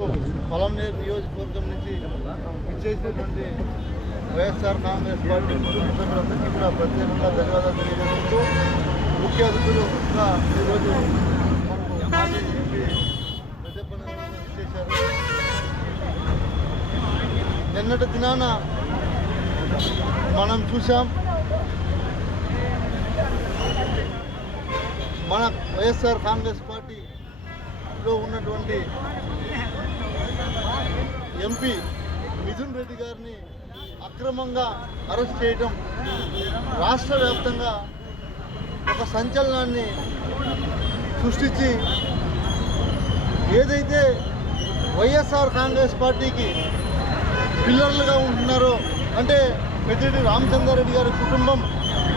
పలంనేరు నియోజకవర్గం నుంచి విచ్చేసినటువంటి వైఎస్ఆర్ కాంగ్రెస్ పార్టీ కుటుంబ సభ్యులందరికీ కూడా ప్రత్యేకంగా ధన్యవాదాలు తెలియజేసుకుంటూ ముఖ్య అతిథులుగా ఈరోజు మనకు మాజీ ఎంపీ పెద్దపల్లి విచ్చేశారు. నిన్నటి దినాన మనం చూసాం, మన వైఎస్ఆర్ కాంగ్రెస్ పార్టీలో ఉన్నటువంటి ఎంపీ మిథున్ రెడ్డి గారిని అక్రమంగా అరెస్ట్ చేయడం రాష్ట్ర వ్యాప్తంగా ఒక సంచలనాన్ని సృష్టించి, ఏదైతే వైఎస్ఆర్ కాంగ్రెస్ పార్టీకి పిల్లర్లుగా ఉంటున్నారో, అంటే పెద్దిరెడ్డి రామచంద్రారెడ్డి గారి కుటుంబం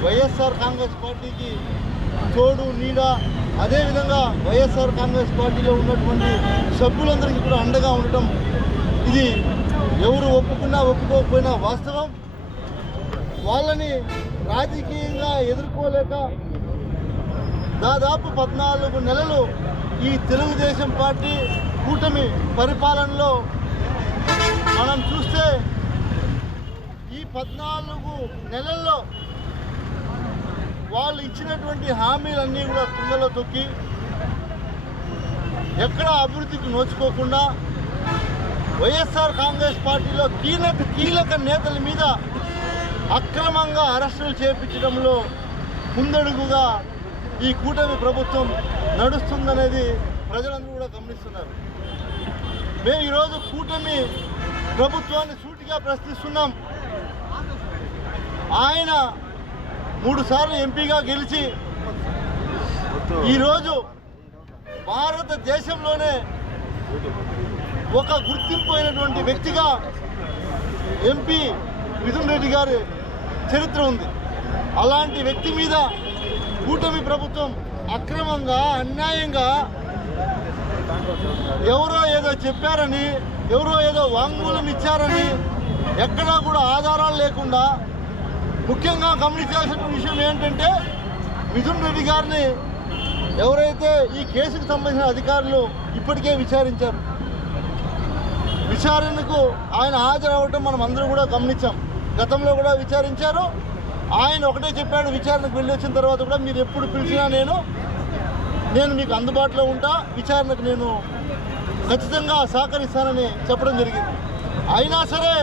వైఎస్ఆర్ కాంగ్రెస్ పార్టీకి తోడు నీడ, అదేవిధంగా వైఎస్ఆర్ కాంగ్రెస్ పార్టీలో ఉన్నటువంటి సభ్యులందరికీ కూడా అండగా ఉండటం, ఇది ఎవరు ఒప్పుకున్నా ఒప్పుకోకపోయినా వాస్తవం. వాళ్ళని రాజకీయంగా ఎదుర్కోలేక దాదాపు 14 నెలలు ఈ తెలుగుదేశం పార్టీ కూటమి పరిపాలనలో మనం చూస్తే, ఈ 14 నెలల్లో వాళ్ళు ఇచ్చినటువంటి హామీలన్నీ కూడా తుంగలో తొక్కి ఎక్కడ అభివృద్ధికి నోచుకోకుండా వైఎస్ఆర్ కాంగ్రెస్ పార్టీలో కీలక నేతల మీద అక్రమంగా అరెస్టులు చేపించడంలో ముందడుగుగా ఈ కూటమి ప్రభుత్వం నడుస్తుందనేది ప్రజలందరూ కూడా గమనిస్తున్నారు. మేము ఈరోజు కూటమి ప్రభుత్వాన్ని సూటిగా ప్రశ్నిస్తున్నాం. ఆయన 3 సార్లు ఎంపీగా గెలిచి ఈరోజు భారతదేశంలోనే ఒక గుర్తింపు అయినటువంటి వ్యక్తిగా ఎంపీ మిథున్ రెడ్డి గారి చరిత్ర ఉంది. అలాంటి వ్యక్తి మీద కూటమి ప్రభుత్వం అక్రమంగా, అన్యాయంగా ఎవరో ఏదో చెప్పారని, ఎవరో ఏదో వాంగ్మూలం ఇచ్చారని, ఎక్కడా కూడా ఆధారాలు లేకుండా, ముఖ్యంగా గమనించాల్సిన విషయం ఏంటంటే, మిథున్ రెడ్డి గారిని ఎవరైతే ఈ కేసుకు సంబంధించిన అధికారులు ఇప్పటికే విచారించారు, విచారణకు ఆయన హాజరవటం మనం అందరూ కూడా గమనించాం. గతంలో కూడా విచారించారు. ఆయన ఒకటే చెప్పాడు, విచారణకు వెళ్ళి వచ్చిన తర్వాత కూడా మీరు ఎప్పుడు పిలిచినా నేను మీకు అందుబాటులో ఉంటా, విచారణకు నేను ఖచ్చితంగా సహకరిస్తానని చెప్పడం జరిగింది. అయినా సరే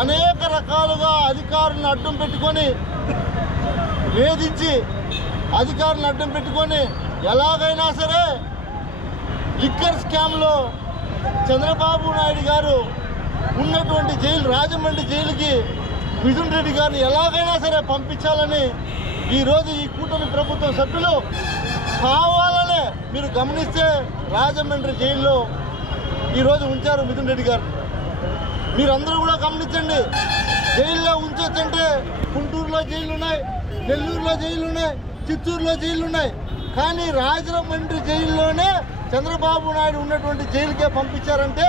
అనేక రకాలుగా అధికారులను అడ్డం పెట్టుకొని, వేధించి అధికారులను అడ్డం పెట్టుకొని ఎలాగైనా సరే లిక్కర్ స్కామ్లో చంద్రబాబు నాయుడు గారు ఉన్నటువంటి జైలు, రాజమండ్రి జైలుకి మిథున్ రెడ్డి గారిని ఎలాగైనా సరే పంపించాలని ఈరోజు ఈ కూటమి ప్రభుత్వం సభ్యులు కావాలనే, మీరు గమనిస్తే రాజమండ్రి జైల్లో ఈరోజు ఉంచారు మిథున్ రెడ్డి గారిని. మీరందరూ కూడా గమనించండి. జైల్లో ఉంచొచ్చంటే గుంటూరులో జైలు ఉన్నాయి, నెల్లూరులో జైలు ఉన్నాయి, చిత్తూరులో జైలు ఉన్నాయి, కానీ రాజమండ్రి జైల్లోనే చంద్రబాబు నాయుడు ఉన్నటువంటి జైలుకే పంపించారంటే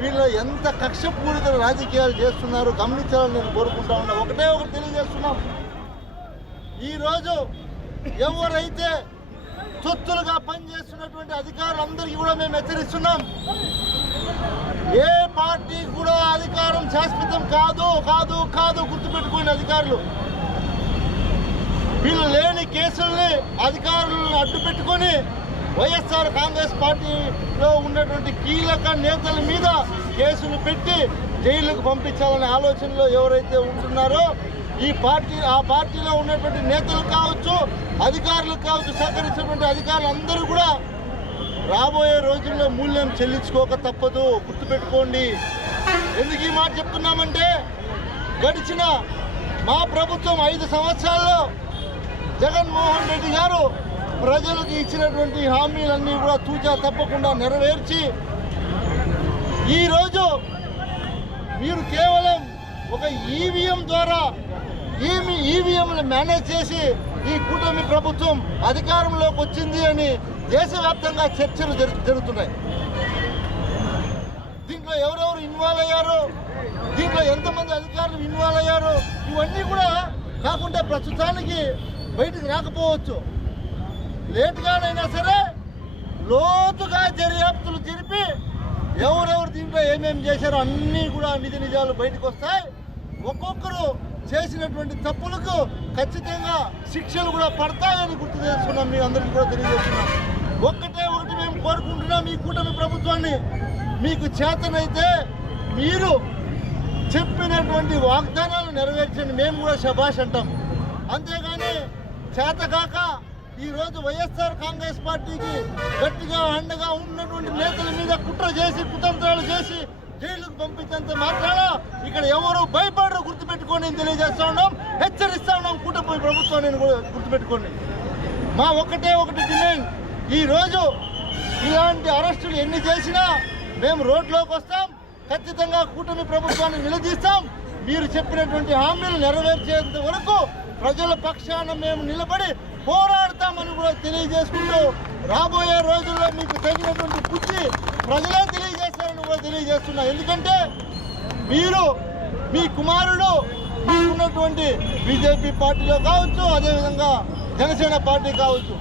వీళ్ళు ఎంత కక్షపూరిత రాజకీయాలు చేస్తున్నారు గమనించాలని నేను కోరుకుంటా ఉన్నా. ఒకటే తెలియజేస్తున్నాం, ఈరోజు ఎవరైతే తొత్తులుగా పనిచేస్తున్నటువంటి అధికారులందరికీ కూడా మేము హెచ్చరిస్తున్నాం, ఏ పార్టీ కూడా అధికారం శాశ్వతం కాదు కాదు కాదు గుర్తుపెట్టుకునే అధికారులు. వీళ్ళు లేని కేసుల్ని అధికారులను అడ్డు పెట్టుకొని వైఎస్ఆర్ కాంగ్రెస్ పార్టీలో ఉన్నటువంటి కీలక నేతల మీద కేసులు పెట్టి జైలుకు పంపించాలనే ఆలోచనలో ఎవరైతే ఉంటున్నారో, ఆ పార్టీలో ఉన్నటువంటి నేతలు కావచ్చు, అధికారులు కావచ్చు, సహకరించినటువంటి అధికారులు అందరూ కూడా రాబోయే రోజుల్లో మూల్యం చెల్లించుకోక తప్పదు, గుర్తుపెట్టుకోండి. ఎందుకు ఈ మాట చెప్తున్నామంటే, గడిచిన మా ప్రభుత్వం 5 సంవత్సరాల్లో జగన్మోహన్ రెడ్డి గారు ప్రజలకు ఇచ్చినటువంటి హామీలన్నీ కూడా తూచా తప్పకుండా నెరవేర్చి, ఈరోజు మీరు కేవలం ఒక ఈవీఎం ద్వారా ఈవీఎంలు మేనేజ్ చేసి ఈ కూటమి ప్రభుత్వం అధికారంలోకి వచ్చింది అని దేశవ్యాప్తంగా చర్చలు జరుగుతున్నాయి. దీంట్లో ఎవరెవరు ఇన్వాల్వ్ అయ్యారు, దీంట్లో ఎంతమంది అధికారులు ఇన్వాల్వ్ అయ్యారు, ఇవన్నీ కూడా కాకుండా ప్రస్తుతానికి బయటకు రాకపోవచ్చు. లేట్గానైనా సరే లోతుగా దర్యాప్తులు జరిపి ఎవరెవరు దీంట్లో ఏమేమి చేశారో అన్నీ కూడా నిజ నిజాలు బయటకు వస్తాయి. ఒక్కొక్కరు చేసినటువంటి తప్పులకు ఖచ్చితంగా శిక్షలు కూడా పడతాయని గుర్తు చేస్తున్నాం, మీ అందరికీ కూడా తెలియజేస్తున్నాం. ఒకటి మేము కోరుకుంటున్నాం ఈ కూటమి ప్రభుత్వాన్ని, మీకు చేతనైతే మీరు చెప్పినటువంటి వాగ్దానాలు నెరవేర్చండి, మేము కూడా శభాష్ అంటాం. అంతేగాని చేతకాక ఈరోజు వైఎస్ఆర్ కాంగ్రెస్ పార్టీకి గట్టిగా అండగా ఉన్నటువంటి నేతల మీద కుట్ర చేసి కుతంత్రాలు చేసి జైలుకు పంపించేంత మాత్రాన ఇక్కడ ఎవరు భయపడరు, గుర్తుపెట్టుకోండి తెలియజేస్తా ఉన్నాం, హెచ్చరిస్తా ఉన్నాం. కూటమి ప్రభుత్వాన్ని కూడా గుర్తుపెట్టుకోండి. మా ఒకటి డిమాండ్, ఈరోజు ఇలాంటి అరెస్టులు ఎన్ని చేసినా మేము రోడ్లోకి వస్తాం, ఖచ్చితంగా కూటమి ప్రభుత్వాన్ని నిలదీస్తాం. మీరు చెప్పినటువంటి హామీలు నెరవేర్చేంత వరకు ప్రజల పక్షాన మేము నిలబడి పోరాడతామని కూడా తెలియజేసుకుంటూ రాబోయే రోజుల్లో మీకు తగినటువంటి బుద్ధి ప్రజలే తెలియజేస్తారని కూడా తెలియజేస్తున్నా. ఎందుకంటే మీరు మీ కుమారుడు మీకున్నటువంటి బీజేపీ పార్టీలో కావచ్చు, అదేవిధంగా జనసేన పార్టీ కావచ్చు,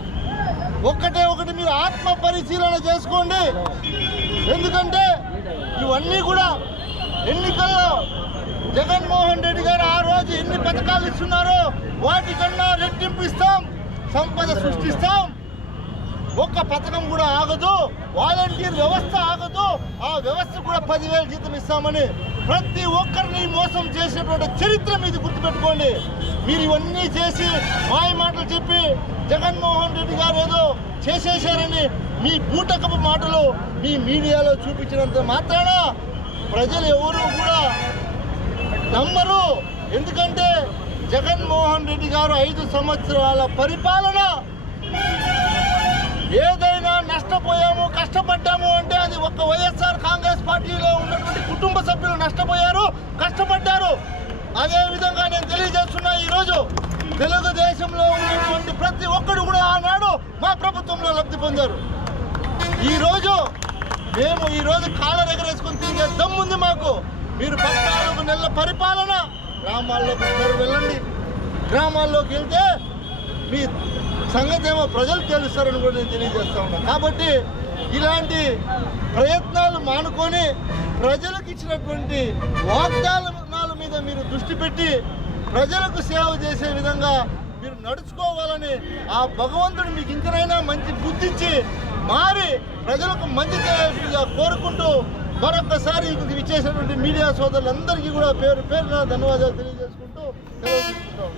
ఒకటి మీరు ఆత్మ పరిశీలన చేసుకోండి. ఎందుకంటే ఇవన్నీ కూడా ఎన్నికల్లో జగన్మోహన్ రెడ్డి గారు ఆ రోజు ఎన్ని పథకాలు ఇస్తున్నారో వాటికన్నా రెట్టింపు ఇస్తాం, సంపద సృష్టిస్తాం. ఒక్క పథకం కూడా ఆగదు, వాలంటీర్ వ్యవస్థ ఆగదు, ఆ వ్యవస్థ కూడా 10,000 జీతం ఇస్తామని ప్రతి ఒక్కరిని మోసం చేసినటువంటి చరిత్ర మీది గుర్తుపెట్టుకోండి. మీరు ఇవన్నీ చేసి మాయ మాటలు చెప్పి జగన్మోహన్ రెడ్డి గారు ఏదో చేసేశారని మీ బూటకపు మాటలు మీ మీడియాలో చూపించినంత మాత్రాన ప్రజలు ఎవరు కూడా నమ్మరు. ఎందుకంటే జగన్మోహన్ రెడ్డి గారు 5 సంవత్సరాల పరిపాలన ఏదైనా నష్టపోయాము కష్టపడ్డాము అంటే అది ఒక్క వైఎస్ఆర్ కాంగ్రెస్ పార్టీలో ఉన్నటువంటి కుటుంబ సభ్యులు నష్టపోయారు, కష్టపడ్డారు. అదేవిధంగా నేను తెలియజేస్తున్నా, ఈరోజు తెలుగుదేశంలో ఉన్నటువంటి ప్రతి ఒక్కరు కూడా ఆనాడు మా ప్రభుత్వంలో లబ్ధి పొందారు. మేము ఈరోజు కాళ్ళ ఎగరేసుకొని తిరిగే దమ్ముంది మాకు. మీరు 14 నెలల పరిపాలన గ్రామాల్లోకి వెళ్ళండి, గ్రామాల్లోకి వెళ్తే మీ సంగతి ఏమో ప్రజలు తెలుస్తారని కూడా నేను తెలియజేస్తా ఉన్నాను. కాబట్టి ఇలాంటి ప్రయత్నాలు మానుకొని ప్రజలకు ఇచ్చినటువంటి వాగ్దానాల మీద మీరు దృష్టి పెట్టి ప్రజలకు సేవ చేసే విధంగా మీరు నడుచుకోవాలని ఆ భగవంతుడు మీకు ఇంకనైనా మంచి బుద్ధి ఇచ్చి మారి ప్రజలకు మంచి చేయాల్సిందిగా కోరుకుంటూ మరొకసారి ఇచ్చేసినటువంటి మీడియా సోదరులందరికీ కూడా పేరు పేరున ధన్యవాదాలు తెలియజేసుకుంటూ సెలవు తీసుకుంటాం.